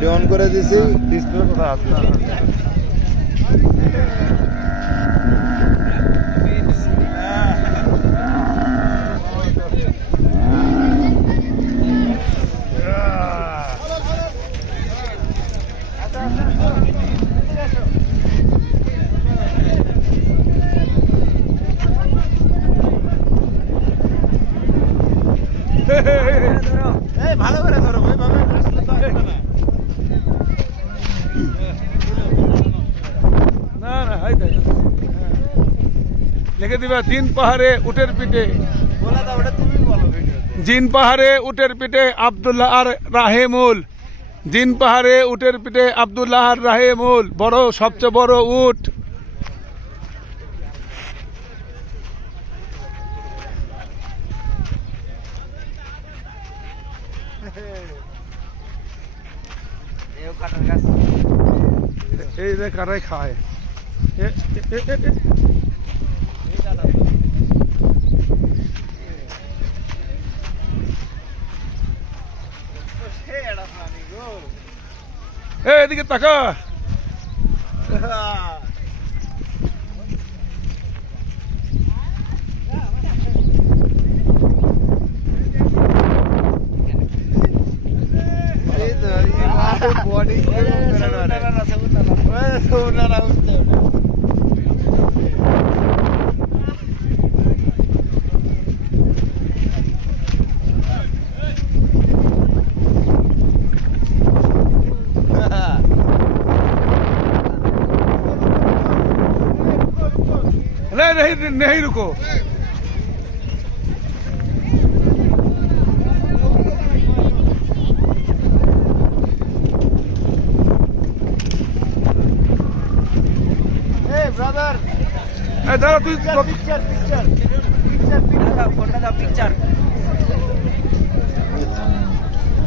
Video on করে দিছি। Display কোথায় আছে ভালো করে ধরো ভাই আসলে তো আসবে না। তাই লিখে দিবা তিন পাহাড়ে উটের পিঠে। জিন পাহাড়ে উটের পিঠে আবদুল্লাহ আর রাহেমুল। জিন পাহাড়ে উটের পিঠে আবদুল্লাহ আর রাহেমুল। বড় সবচেয়ে বড় উট। এই রে কারাই খায়। এ, এ, এ, এ, এ। এ, এদিকে তাকা नहीं नहीं नहीं रुको দাঁড়া তুই পিকচার পিকচার পিকচার পিকচার